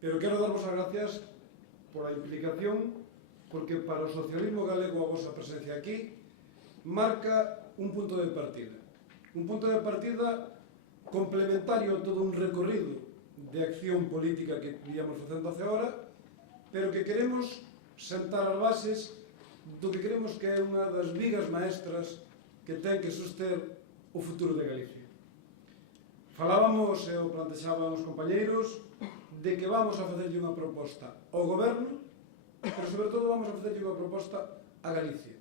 pero quero darvos as gracias pola implicación, porque para o socialismo galego a vosa presencia aquí marca un punto de partida. Un punto de partida complementario a todo un recorrido de acción política que íamos facendo hace ahora, pero que queremos sentar as bases do que queremos que é unha das vigas maestras que ten que soster o futuro de Galicia. Falábamos, e o plantexaban os compañeiros, de que vamos a facerlle unha proposta ao goberno, pero sobre todo vamos a facerlle unha proposta a Galicia.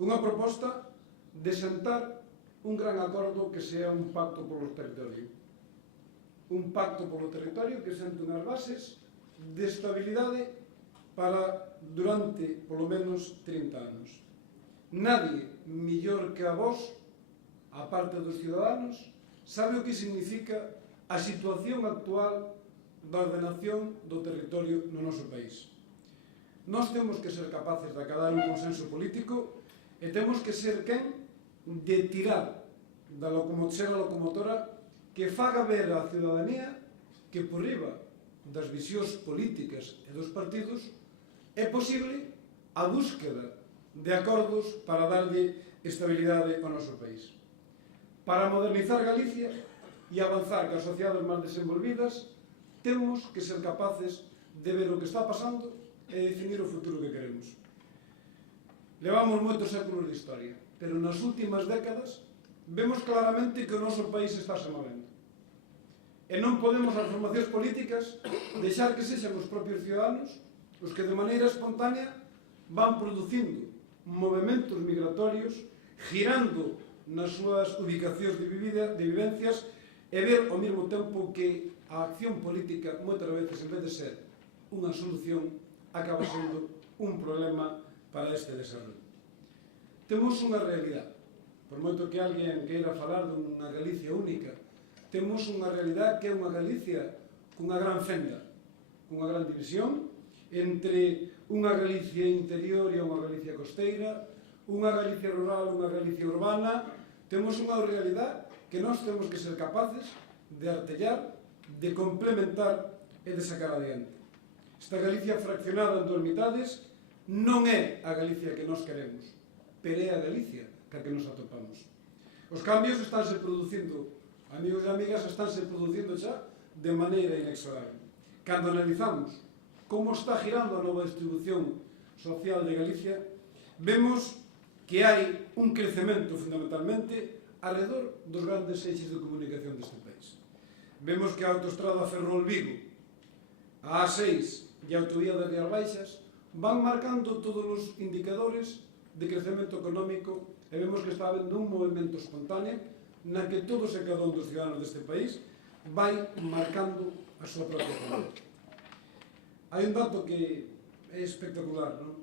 Unha proposta de sentar un gran acordo que sea un pacto polo territorio. Un pacto polo territorio que sente unhas bases de estabilidade para durante, polo menos, 30 anos. Nadie millor que a vos, a parte dos ciudadanos, sabe o que significa a situación actual da ordenación do territorio no noso país. Nós temos que ser capaces de acadar un consenso político e temos que ser quen de tirar da locomotora que faga ver á ciudadanía que por riba das visións políticas e dos partidos é posible a búsqueda de acordos para darlle estabilidade ao noso país. Para modernizar Galicia e avanzar cas sociedades máis desenvolvidas, temos que ser capaces de ver o que está pasando e definir o futuro que queremos. Levamos moitos séculos de historia, pero nas últimas décadas vemos claramente que o noso país está se movendo. E non podemos as formacións políticas deixar que sexan os propios ciudadanos os que de maneira espontánea van producindo movimentos migratorios, girando nas súas ubicacións de vivencias e ver ao mesmo tempo que a acción política moitas veces, en vez de ser unha solución, acaba sendo un problema para este desarrollo. Temos unha realidade, por moito que alguén queira falar dunha Galicia única, temos unha realidade que é unha Galicia cunha gran fenda, cunha gran división entre unha Galicia interior e unha Galicia costeira, unha Galicia rural, unha Galicia urbana. Temos unha realidade que nós temos que ser capaces de artellar, de complementar e de sacar adiante. Esta Galicia fraccionada en 2 mitades non é a Galicia que nós queremos, pero é a Galicia que nos atopamos. Os cambios estánse producindo, amigos e amigas, estánse producindo xa de maneira inexorable. Cando analizamos como está girando a nova distribución social de Galicia, vemos que hai un crecemento fundamentalmente alrededor dos grandes eixes de comunicación deste país. Vemos que a autoestrada Ferrol-Vigo, a A6 e a autovía das Rías Baixas van marcando todos os indicadores de crecemento económico e vemos que está habendo un movimento espontáneo na que todos e cada un dos ciudadanos deste país vai marcando a súa propia economía. Hai un dato que é espectacular, non?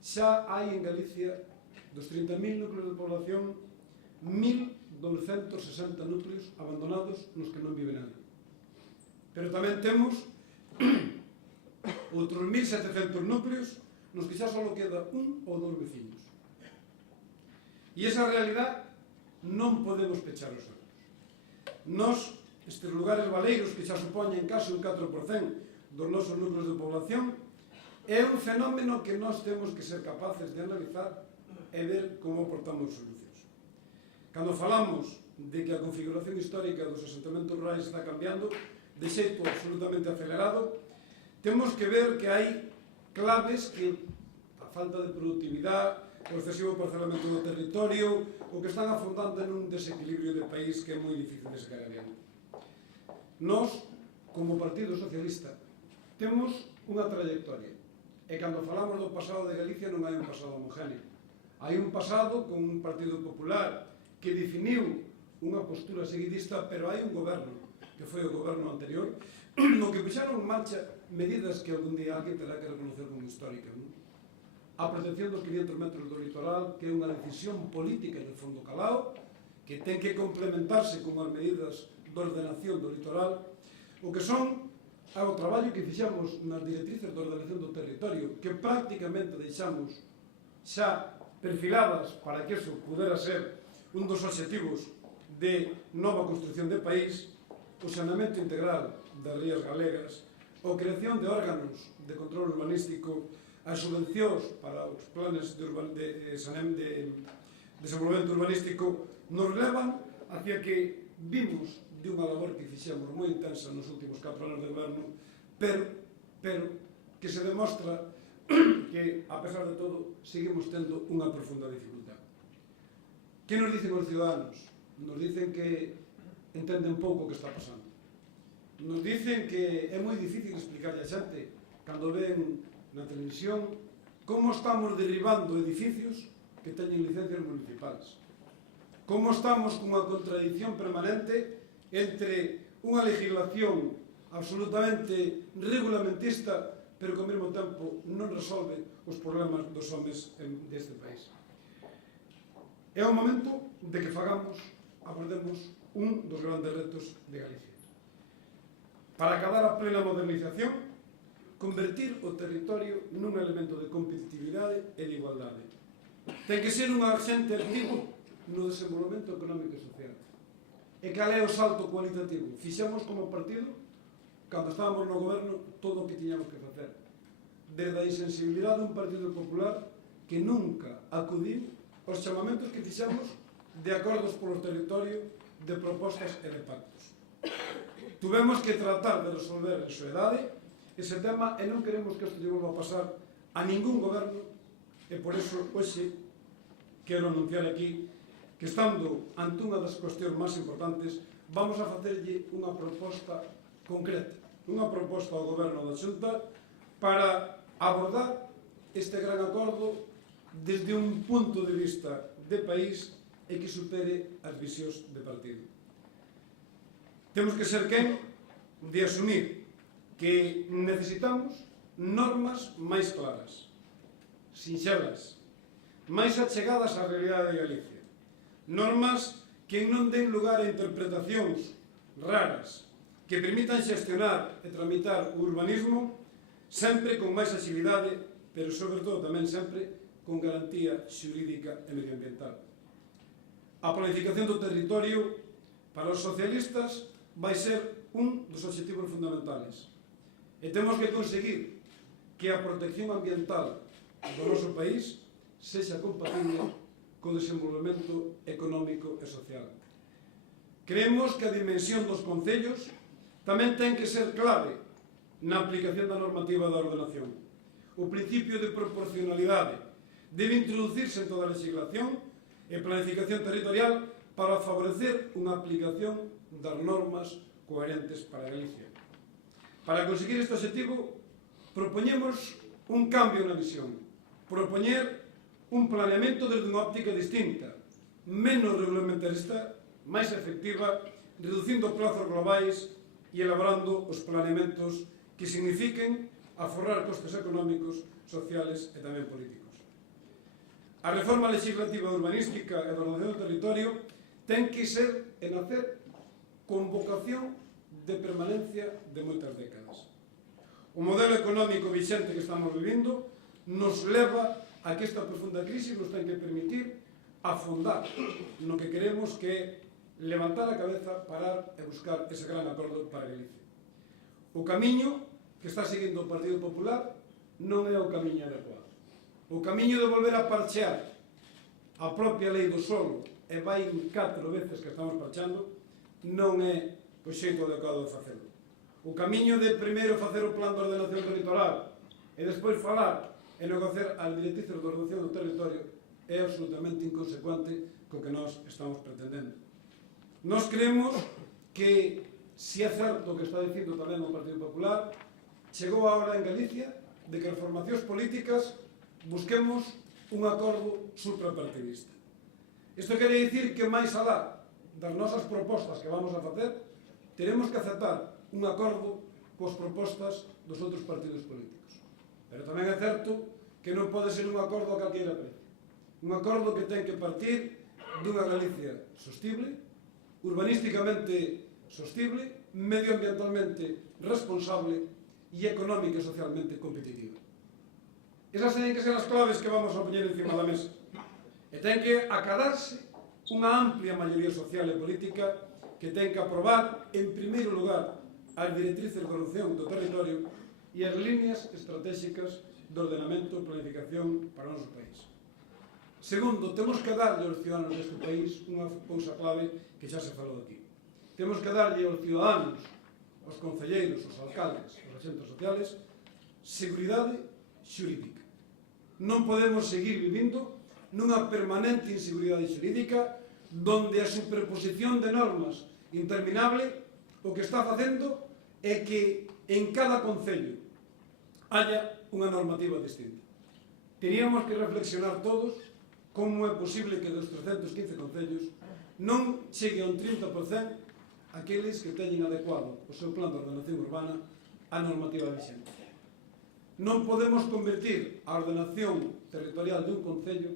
Xa hai en Galicia, dos 30.000 núcleos de población, 1.260 núcleos abandonados nos que non vive nadie. Pero tamén temos outros 1.700 núcleos nos que xa só queda un ou 2 veciños. E esa realidade non podemos pechar os ollos. Nos, estes lugares baleiros que xa supoñen case un 4% dos nosos núcleos de población, é un fenómeno que nós temos que ser capaces de analizar e ver como aportamos solucións. Cando falamos de que a configuración histórica dos asentamentos rurais está cambiando de xeito absolutamente acelerado, temos que ver que hai claves que a falta de productividade, o excesivo parcelamento do territorio, o que están afondando en un desequilibrio de país que é moi difícil de sacar adiante. Nós, como Partido Socialista, temos unha trayectoria. E cando falamos do pasado de Galicia non hai un pasado homogéneo. Hai un pasado con un Partido Popular que definiu unha postura seguidista, pero hai un goberno, que foi o goberno anterior, no que puxaron en marcha medidas que algún día alguén terá que reconocer como histórica, non? A protección dos 500 metros do litoral, que é unha decisión política de fondo calao, que ten que complementarse con as medidas de ordenación do litoral, o que son o traballo que fixamos nas directrices de ordenación do territorio, que prácticamente deixamos xa perfiladas para que eso pudera ser un dos obxectivos de nova construcción de país, o saneamento integral das rías galegas, a creación de órganos de control urbanístico, as subvencións para os planes de desenvolvemento urbanístico nos levan hacia que vimos de unha labor que fixemos moi intensa nos últimos 4 anos de goberno, pero que se demostra que, a pesar de todo, seguimos tendo unha profunda dificultade. Que nos dicen os ciudadanos? Nos dicen que entenden pouco o que está pasando. Nos dicen que é moi difícil explicarlle a xente cando ven na televisión como estamos derribando edificios que teñen licencias municipales. Como estamos cunha contradición permanente entre unha legislación absolutamente regulamentista, pero que ao mesmo tempo non resolve os problemas dos homes deste país. É o momento de que abordemos un dos grandes retos de Galicia. Para acadar a plena modernización, convertir o territorio nun elemento de competitividade e de igualdade. Ten que ser un agente activo no desenvolvemento económico e social. E cal é o salto cualitativo? Fixemos como partido, cando estábamos no goberno, todo o que tiñamos que facer. Desde a insensibilidade dun Partido Popular que nunca acudiu aos chamamentos que fixemos de acordos polo territorio, de propostas e de pactos. Tuvemos que tratar de resolver en soedade ese tema e non queremos que isto lle volva a pasar a ningún goberno, e por iso hoxe quero anunciar aquí que, estando ante unha das cuestións máis importantes, vamos a facerlle unha proposta concreta, unha proposta ao goberno da Xunta para abordar este gran acordo desde un punto de vista de país e que supere as visións de partido. Temos que ser quen de asumir que necesitamos normas máis claras, sinxelas, máis achegadas á realidade de Galicia. Normas que non den lugar a interpretacións raras, que permitan xestionar e tramitar o urbanismo sempre con máis axilidade, pero sobre todo tamén sempre con garantía xurídica e medioambiental. A planificación do territorio para os socialistas vai ser un dos obxectivos fundamentales. E temos que conseguir que a protección ambiental do noso país sexa compatible co desenvolvemento económico e social. Creemos que a dimensión dos concellos tamén ten que ser clave na aplicación da normativa da ordenación. O principio de proporcionalidade debe introducirse en toda a legislación e planificación territorial para favorecer unha aplicación das normas coherentes para Galicia. Para conseguir este objetivo, propoñemos un cambio na visión, propoñer un planeamento desde unha óptica distinta, menos regulamentarista, máis efectiva, reducindo plazos globais e elaborando os planeamentos que signifiquen aforrar costes económicos, sociales e tamén políticos. A reforma legislativa urbanística e da ordenación do territorio ten que ser e nacer con vocación de permanencia de moitas décadas. O modelo económico vixente que estamos vivindo nos leva a que esta profunda crise nos ten que permitir afondar no que queremos, que é levantar a cabeza, parar e buscar ese gran acordo para Galicia. O camiño que está seguindo o Partido Popular non é o camiño adecuado. O camiño de volver a parchear a propia lei do solo, e vai 4 veces que estamos parchando, non é o xeito adecuado de facelo. O camiño de primeiro facer o plan de ordenación territorial e despois falar e negociar as directrices de ordenación do territorio é absolutamente inconsecuente co que nós estamos pretendendo. Nós creemos que, se é certo o que está dicindo tamén o Partido Popular, chegou a hora en Galicia de que as formacións políticas busquemos un acordo suprapartidista. Isto quere dicir que, máis alá das nosas propostas que vamos a facer, teremos que aceptar un acordo coas propostas dos outros partidos políticos. Pero tamén é certo que non pode ser un acordo a calqueira precio. Un acordo que ten que partir dunha Galicia sostible, urbanísticamente sostible, medioambientalmente responsable e económica e socialmente competitiva. Esas ten que ser as claves que vamos a poñer encima da mesa. E ten que acadarse unha amplia maioría social e política que ten que aprobar, en primeiro lugar, as directrices de ordenación do territorio e as líneas estratégicas de ordenamento e planificación para o noso país. Segundo, temos que darlle aos ciudadanos deste país unha cousa clave que xa se falou aquí. Temos que darlle aos ciudadanos, aos concelleiros, aos alcaldes, aos agentes sociales, seguridade xurídica. Non podemos seguir vivindo nunha permanente inseguridade xurídica donde a superposición de normas interminable o que está facendo é que en cada concello haya unha normativa distinta. Teríamos que reflexionar todos como é posible que dos 315 concellos non chegue a un 30% aqueles que teñen adecuado o seu plan de ordenación urbana á normativa vigente. Non podemos convertir a ordenación territorial de un concello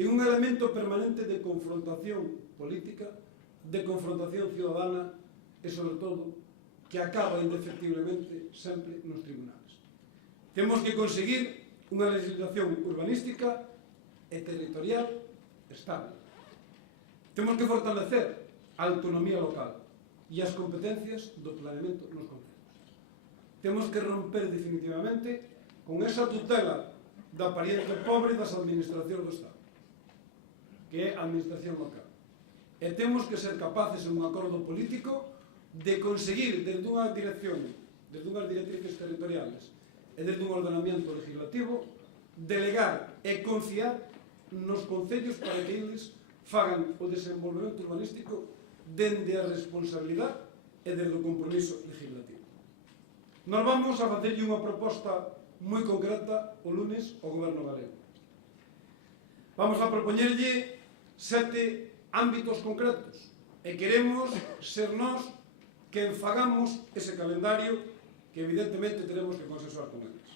en un elemento permanente de confrontación política, de confrontación ciudadana e, sobre todo, que acaba indefectiblemente sempre nos tribunales. Temos que conseguir unha legislación urbanística e territorial estable. Temos que fortalecer a autonomía local e as competencias do planeamento nos concellos. Temos que romper definitivamente con esa tutela da pariente pobre das administracións do Estado, que é a administración local. E temos que ser capaces en un acordo político de conseguir desde unha dirección, desde unhas directrices territoriales e desde un ordenamento legislativo, delegar e confiar nos concellos para que eles fagan o desenvolvemento urbanístico dende a responsabilidade e dende o compromiso legislativo. Nós vamos a facerlle unha proposta moi concreta o lunes ao Goberno galego. Vamos a propoñerlle 7 ámbitos concretos e queremos ser nós que fagamos ese calendario que evidentemente teremos que consensuar con eles.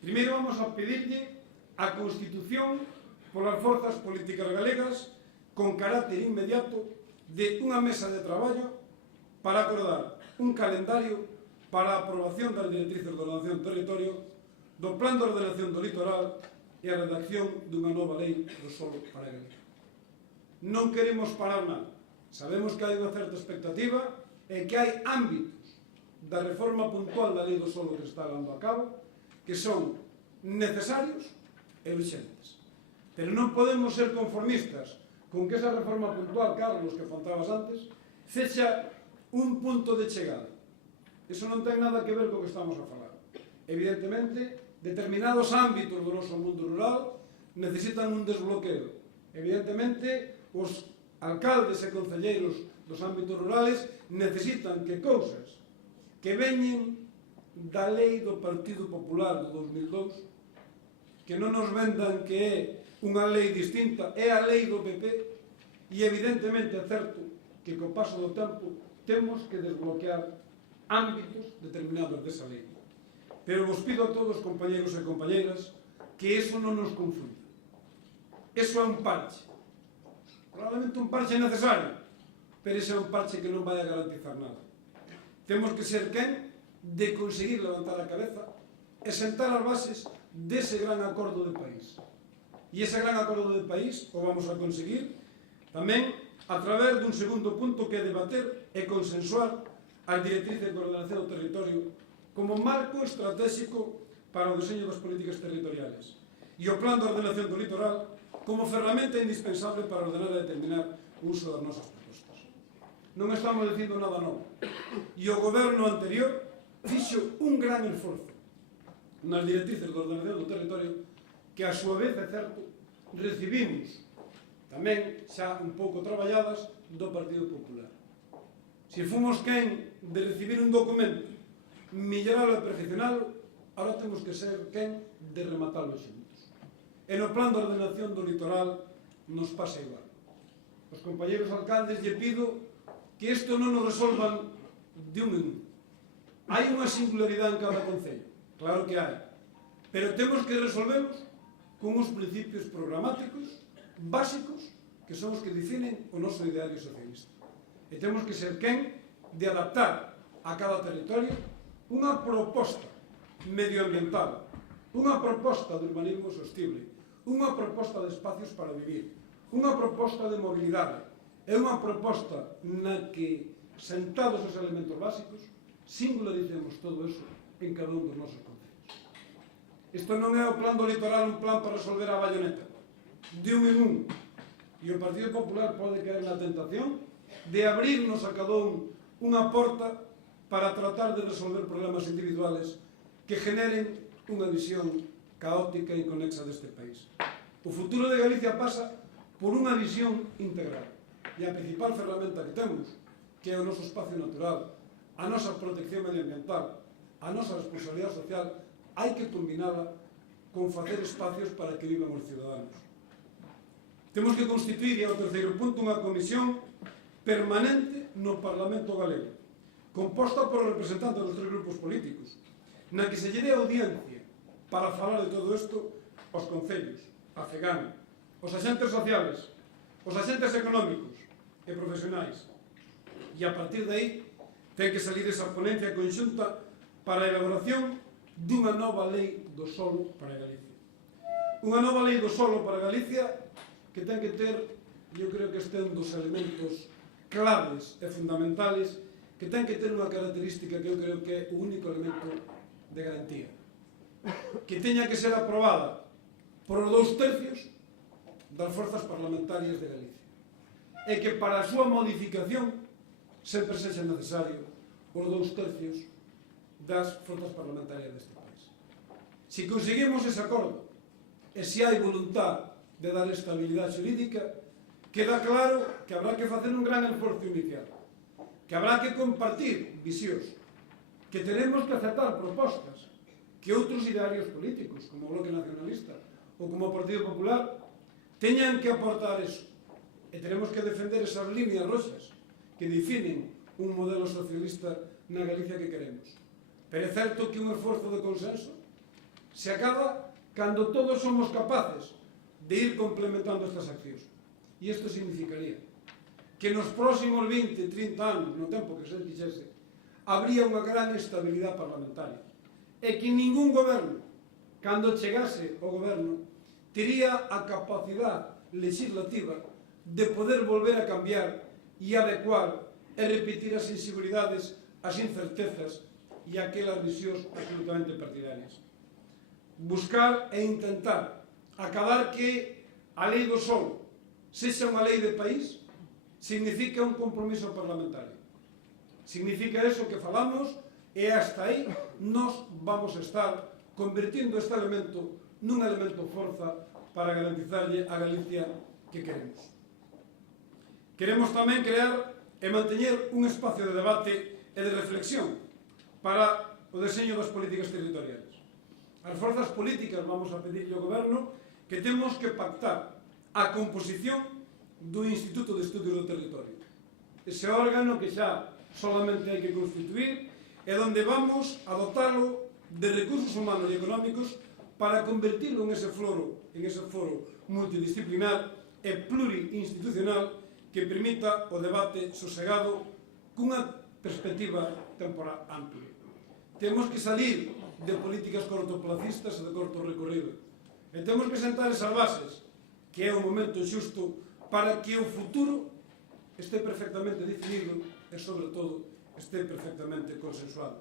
Primeiro vamos a pedirlle a constitución polas forzas políticas galegas con carácter inmediato de unha mesa de traballo para acordar un calendario para a aprobación das directrices de ordenación do territorio, do plan de ordenación do litoral e a redacción dunha nova lei do solo para Galicia. Non queremos parar nada. Sabemos que hai unha certa expectativa e que hai ámbitos da reforma puntual da lei do solo que está dando a cabo que son necesarios e urgentes. Pero non podemos ser conformistas con que esa reforma puntual, Carlos, que contabas antes, sexa un punto de chegada. Eso non ten nada que ver co que estamos a falar. Evidentemente, determinados ámbitos do noso mundo rural necesitan un desbloqueo. Evidentemente, os alcaldes e concelleiros dos ámbitos rurales necesitan que cousas que veñen da lei do Partido Popular do 2002, que non nos vendan que é unha lei distinta, é a lei do PP, e evidentemente é certo que co paso do tempo temos que desbloquear ámbitos determinados desa lei. Pero vos pido a todos, compañeros e compañeiras, que eso non nos confunda. Eso é un parche. Probablemente un parche necesario, pero ese é un parche que non vai a garantizar nada. Temos que ser quen de conseguir levantar a cabeza e sentar as bases dese gran acordo de país. E ese gran acordo de país o vamos a conseguir tamén a través dun segundo punto que é debater e consensuar as directrices de ordenación do territorio como marco estratégico para o diseño das políticas territoriales e o plan de ordenación do litoral como ferramenta indispensable para ordenar e determinar o uso das nosas propostas. Non estamos dicindo nada novo. E o goberno anterior fixo un gran esforzo nas directrices de ordenación do territorio que a súa vez, é certo, recibimos tamén xa un pouco traballadas do Partido Popular. Se fomos quen de recibir un documento, milloralo e perfeccionalo, ahora temos que ser quen de rematarlo xuntos. E no plan de ordenación do litoral nos pasa igual. Os compañeros alcaldes lle pido que isto non nos resolvan de un en un. Hai unha singularidade en cada concello, claro que hai, pero temos que resolverlos con uns principios programáticos básicos que son os que definen o noso ideario socialista. E temos que ser quen de adaptar a cada territorio unha proposta medioambiental, unha proposta de urbanismo sostible, unha proposta de espacios para vivir, unha proposta de mobilidade e unha proposta na que, sentados os elementos básicos, singularicemos todo eso en cada un dos nosos concellos. Isto non é o plan do litoral, un plan para resolver a bayoneta, de un en un. E o Partido Popular pode caer na tentación de abrirnos a cada un unha porta para tratar de resolver problemas individuales que generen unha visión caótica e inconexa deste país. O futuro de Galicia pasa por unha visión integral. E a principal ferramenta que temos, que é o noso espacio natural, a nosa protección medioambiental, a nosa responsabilidade social, hai que combinala con facer espacios para que vivan os ciudadanos. Temos que constituir, e ao terceiro punto, unha comisión permanente no Parlamento galego, composta por representantes dos tres grupos políticos, na que se lle dé audiencia para falar de todo isto aos concellos, a FEGAN, os axentes sociales, os axentes económicos e profesionais. E a partir de aí ten que salir esa ponencia conxunta para a elaboración dunha nova lei do solo para Galicia. Unha nova lei do solo para Galicia que ten que ter, eu creo que este é un dos elementos claves e fundamentales, que ten que ter unha característica que eu creo que é o único elemento de garantía. Que teña que ser aprobada por os 2/3 das forzas parlamentarias de Galicia. E que para a súa modificación sempre sexa necesario os 2/3 das forzas parlamentarias deste país. Se conseguimos ese acordo e se hai voluntad de dar estabilidade xurídica, queda claro que habrá que facer un gran esforzo inicial, que habrá que compartir visións, que tenemos que aceptar propostas que outros idearios políticos, como o Bloque Nacionalista ou como o Partido Popular, teñan que aportar eso. E tenemos que defender esas líneas roxas que definen un modelo socialista na Galicia que queremos. Pero é certo que un esforzo de consenso se acaba cando todos somos capaces de ir complementando estas accións. E isto significaría que nos próximos 20, 30 anos, no tempo que se quixese, habría unha gran estabilidade parlamentaria. E que ningún goberno, cando chegase ao goberno, tería a capacidade legislativa de poder volver a cambiar e adecuar e repetir as inseguridades, as incertezas e aquelas visións absolutamente partidarias. Buscar e intentar acabar que a lei do solo sexa unha lei de país significa un compromiso parlamentario. Significa eso que falamos e hasta aí nos vamos a estar convertindo este elemento nun elemento forza para garantizarlle a Galicia que queremos. Queremos tamén crear e manteñer un espacio de debate e de reflexión para o deseño das políticas territoriales. As forzas políticas vamos a pedirle ao goberno que temos que pactar a composición do Instituto de Estudios do Territorio. Ese órgano que xa solamente hai que constituir e onde vamos a dotalo de recursos humanos e económicos para convertirlo en ese foro multidisciplinar e pluriinstitucional que permita o debate sosegado cunha perspectiva temporal amplia. Temos que salir de políticas cortoplacistas e de corto recorrido. E temos que sentar esas bases, que é o momento xusto para que o futuro este perfectamente definido e, sobre todo, este perfectamente consensuado.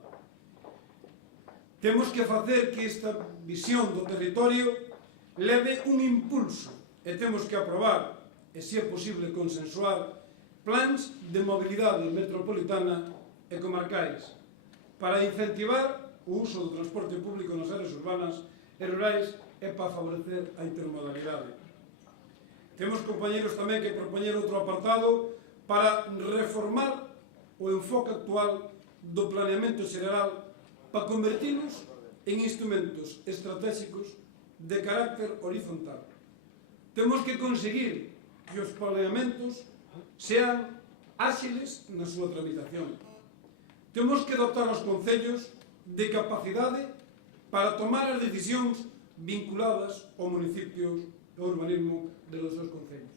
Temos que facer que esta visión do territorio leve un impulso e temos que aprobar, e se é posible consensuar, plans de mobilidade metropolitana e comarcais para incentivar o uso do transporte público nas áreas urbanas e rurais e para favorecer a intermodalidade. Temos, compañeros, tamén que propoñer outro apartado para reformar o enfoque actual do planeamento xeral para convertirnos en instrumentos estratégicos de carácter horizontal. Temos que conseguir que os planeamentos sean áxiles na súa tramitación. Temos que dotar os concellos de capacidade para tomar as decisións vinculadas ao municipio e ao urbanismo dos seus concellos.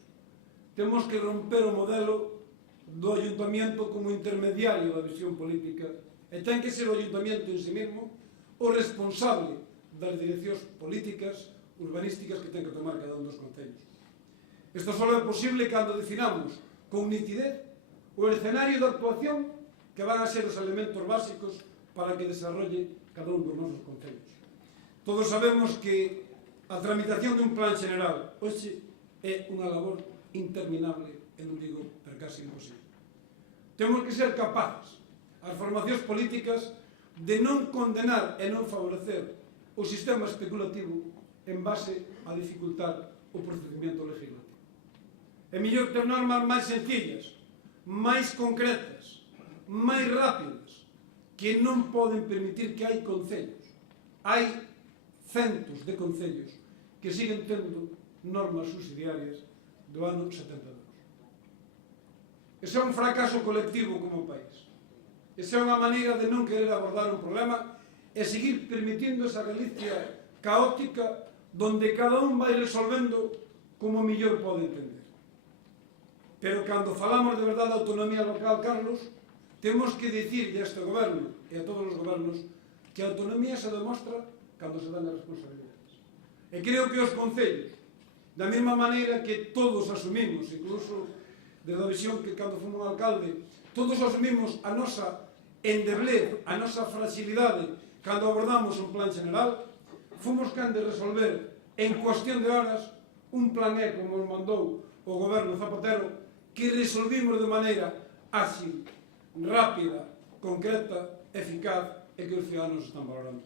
Temos que romper o modelo do ayuntamiento como intermediario da visión política e ten que ser o ayuntamiento en sí mesmo o responsable das direccións políticas, urbanísticas que ten que tomar cada un dos concellos. Isto só é posible cando definamos con nitidez o escenario de actuación que van a ser os elementos básicos para que desarrolle cada un dos nosos concellos. Todos sabemos que a tramitación dun plan general hoxe é unha labor interminable, e non digo per casi imposible. Temos que ser capaces, as formacións políticas, de non condenar e non favorecer o sistema especulativo en base a dificultar o procedimento legislativo. É mellor ter normas máis sencillas, máis concretas, máis rápidas, que non poden permitir que hai concellos. Hai centos de concellos que siguen tendo normas subsidiarias do ano 72. Ese é un fracaso colectivo como país. Esa é unha maneira de non querer abordar un problema e seguir permitindo esa Galicia caótica donde cada un vai resolvendo como mellor pode entender. Pero cando falamos de verdade de autonomía local, Carlos, temos que dicirlle a este goberno e a todos os gobernos que a autonomía se demostra cando se dan as responsabilidades. E creo que os concellos, da mesma maneira que todos asumimos, incluso desde a visión que cando fomos alcalde, todos asumimos a nosa endeblez, a nosa fragilidade cando abordamos un plan general, fomos quen de resolver en cuestión de horas un plan E como nos mandou o goberno Zapatero, que resolvimos de maneira ágil, rápida, concreta, eficaz e que os ciudadanos están valorando.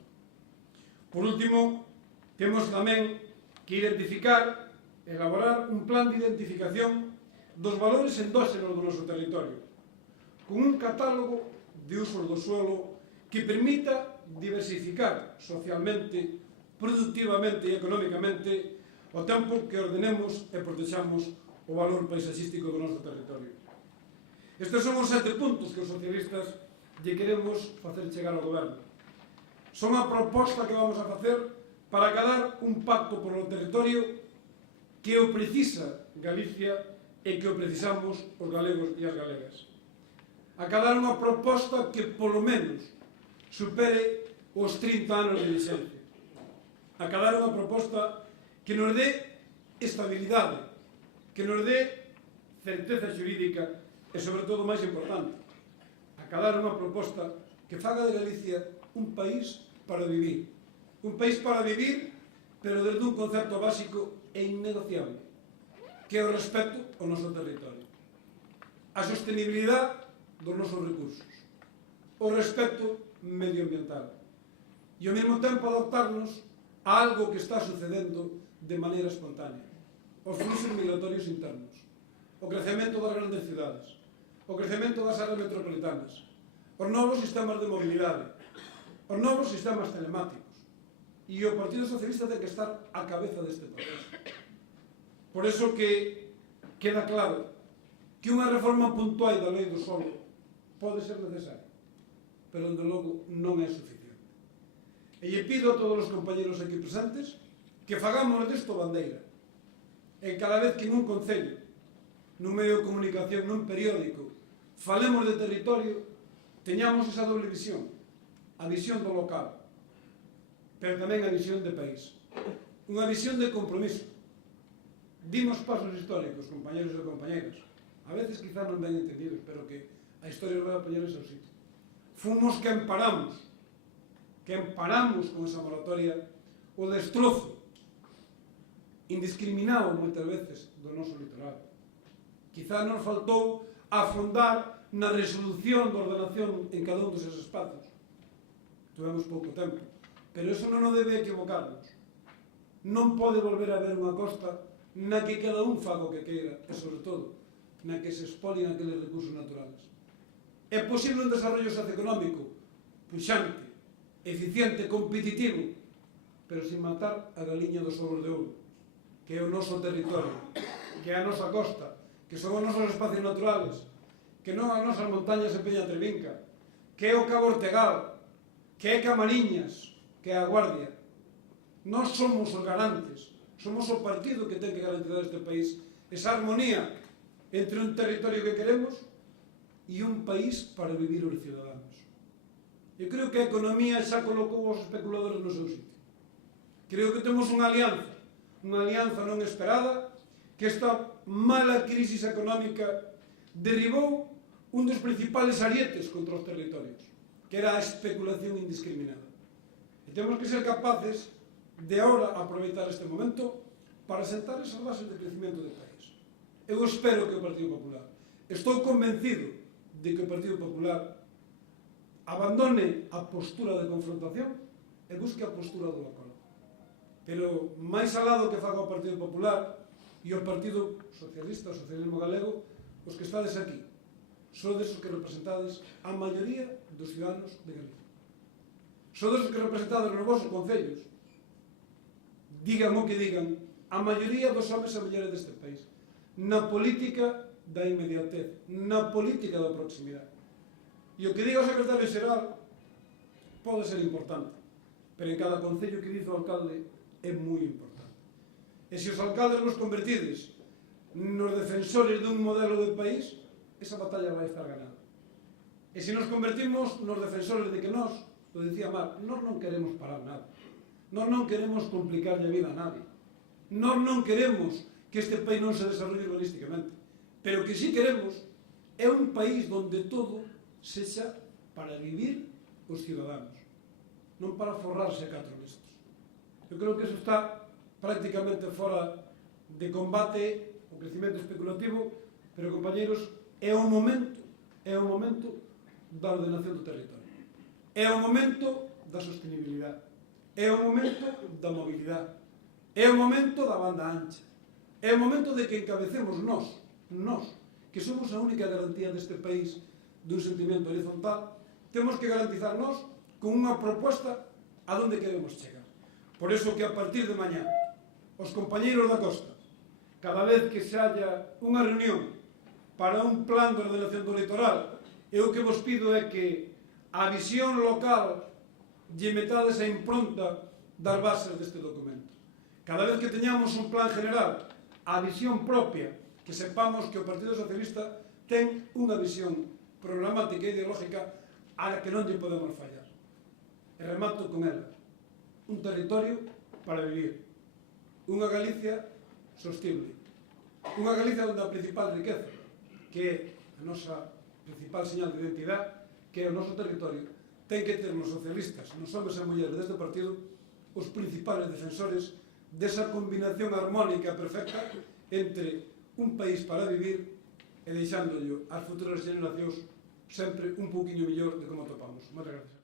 Por último, temos tamén que identificar, elaborar un plan de identificación dos valores endóxenos do noso territorio, con un catálogo de usos do suelo que permita diversificar socialmente, productivamente e económicamente ao tempo que ordenemos e protexamos o valor paisaxístico do noso territorio. Estes son os 7 puntos que os socialistas lle queremos facer chegar ao goberno. Son a proposta que vamos a facer para acadar un pacto polo territorio que o precisa Galicia e que o precisamos os galegos e as galegas. Acadar unha proposta que polo menos supere os 30 anos de vixencia. Acadar unha proposta que nos dé estabilidade, que nos dé certeza xurídica e, sobre todo, máis importante, acadar unha proposta que faga de Galicia un país para vivir. Un país para vivir, pero desde un concepto básico e innegociable, que é o respeto ao noso territorio, a sostenibilidade dos nosos recursos, o respeto medioambiental e, ao mesmo tempo, adaptarnos a algo que está sucedendo de maneira espontánea. Os fluxos migratorios internos, o crecemento das grandes cidades, o crecemento das áreas metropolitanas, os novos sistemas de mobilidade, os novos sistemas telemáticos. E o Partido Socialista ten que estar á cabeza deste proceso. Por eso que queda claro que unha reforma puntual da lei do solo pode ser necesaria, pero, desde logo, non é suficiente. E lle pido a todos os compañeros aquí presentes que fagamos desto bandeira. E cada vez que nun concello, nun medio de comunicación, nun periódico, falemos de territorio, teñamos esa doble visión. A visión do local, pero tamén a visión de país. Unha visión de compromiso. Dimos pasos históricos, compañeros e compañeras, a veces quizá non ben entendidos, pero que a historia vai a poñer ese sitio. Fomos quen paramos con esa moratoria o destrozo indiscriminado moitas veces do noso litoral. Quizá nos faltou afondar na resolución da ordenación en cada un dos espacios. Tivemos pouco tempo, pero eso non nos debe equivocarnos. Non pode volver a haber unha costa na que cada un faga o que queira e, sobre todo, na que se expolien aqueles recursos naturales. É posible un desarrollo socioeconómico puxante, eficiente, competitivo, pero sin matar a galiña dos ovos de ouro, que é o noso territorio, que é a nosa costa, que son os nosos espacios naturales, que non as nosas montañas en Peña Trevinca, que é o Cabo Ortegal, que é Camariñas, que é a Guardia. Nós somos os garantes, somos o partido que ten que garantizar este país esa armonía entre un territorio que queremos e un país para vivir os ciudadanos. Eu creo que a economía xa colocou os especuladores no seu sitio. Creo que temos unha alianza non esperada, que esta mala crisis económica derribou un dos principales arietes contra os territorios, que era a especulación indiscriminada. E temos que ser capaces de ahora aproveitar este momento para sentar esas bases de crecimiento do país. Eu espero que o Partido Popular, estou convencido de que o Partido Popular abandone a postura de confrontación e busque a postura do acordo. Pero máis alá do que faga o Partido Popular e o Partido Socialista, o Socialismo Galego, os que estades aquí, sodes os que representades a maioría dos ciudadanos de Galicia. Sodes os que representades nos vosos concellos, digan o que digan, a maioría dos homes e mulleres deste país, na política da inmediatez, na política da proximidade. E o que diga o secretario xeral pode ser importante, pero en cada concello que dice o alcalde é moi importante. E se os alcaldes nos convertides nos defensores dun modelo de país, esa batalla vai estar ganada. E se nos convertimos nos defensores de que nós, lo decía Mar, nós non queremos parar nada. Nós non queremos complicarlle a vida a nadie. Nós non queremos que este país non se desarrolle urbanísticamente. Pero que sí queremos é un país donde todo sexa para vivir os ciudadanos, non para forrarse a catro listos. Eu creo que eso está prácticamente fora de combate o crecimento especulativo, pero, compañeros, é o momento da ordenación do territorio. É o momento da sostenibilidade. É o momento da mobilidade. É o momento da banda ancha. É o momento de que encabecemos nós, que somos a única garantía deste país dun sentimento horizontal, temos que garantizar nós con unha proposta a donde queremos chegar. Por eso que a partir de mañá, os compañeiros da Costa, cada vez que se haya unha reunión para un plan de ordenación do litoral, eu o que vos pido é que a visión local lle metades a impronta das bases deste documento. Cada vez que teñamos un plan general, a visión propia, que sepamos que o Partido Socialista ten unha visión programática e ideológica a la que non lle podemos fallar. E remato con ela. Un territorio para vivir. Unha Galicia sostible. Unha Galicia onde a principal riqueza, que é a nosa principal señal de identidade, que é o noso territorio, ten que ter nos socialistas, nos homes e mulleres deste partido, os principales defensores desa combinación armónica perfecta entre un país para vivir e deixándolle ás futuras generacións sempre un pouquiño mellor de como topamos. Moitas gracias.